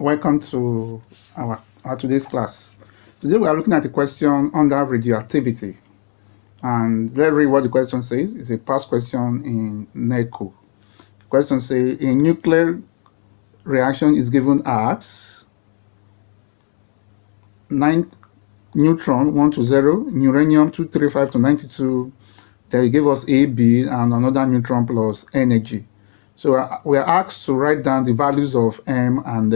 Welcome to our today's class. Today we are looking at a question under radioactivity. And let's read what the question says. It's a past question in NECO. The question says, a nuclear reaction is given as 9 neutron 1 to 0, uranium 235 to 92. They give us A, B, and another neutron plus energy. So we are asked to write down the values of M and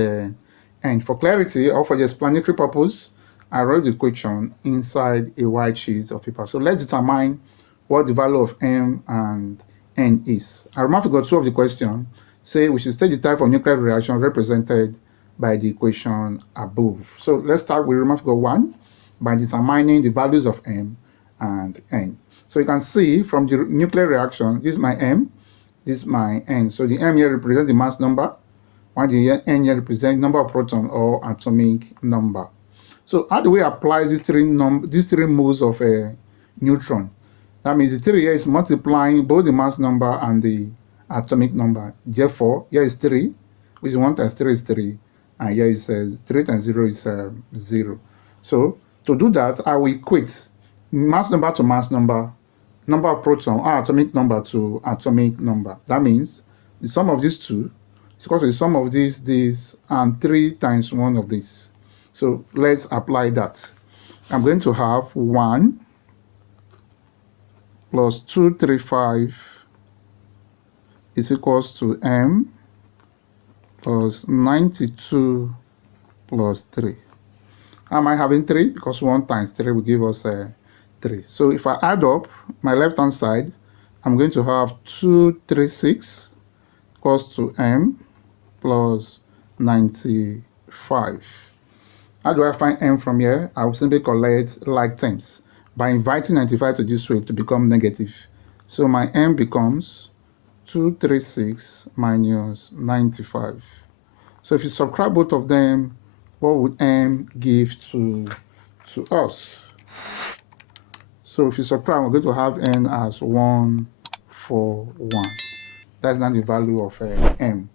N. For clarity or for the explanatory purpose, I wrote the question inside a white sheet of paper. So let's determine what the value of M and N is. I remember figure 2 of the question say we should state the type of nuclear reaction represented by the equation above. So let's start with remember figure 1 by determining the values of M and N. So you can see from the nuclear reaction, this is my M, this is my N. So the M here represents the mass number, while the N here represents number of proton or atomic number. So how do we apply these three moles of a neutron? That means the 3 here is multiplying both the mass number and the atomic number. Therefore, here is 3, which is 1 times 3 is 3, and here it says 3 times 0 is 0. So to do that, I will equate mass number to mass number, number of proton or atomic number to atomic number. That means the sum of these two is equal to the sum of this, and 3 times 1 of this. So let's apply that. I'm going to have 1 plus 235 is equals to M plus 92 plus 3. Am I having 3? Because 1 times 3 will give us 3. So if I add up my left hand side, I'm going to have 236 equals to M plus 95. How do I find M from here? I will simply collect like terms by inviting 95 to this way to become negative. So my M becomes 236 minus 95. So if you subtract both of them, what would M give to us? So if you subtract, we're going to have N as 141. That's not the value of M.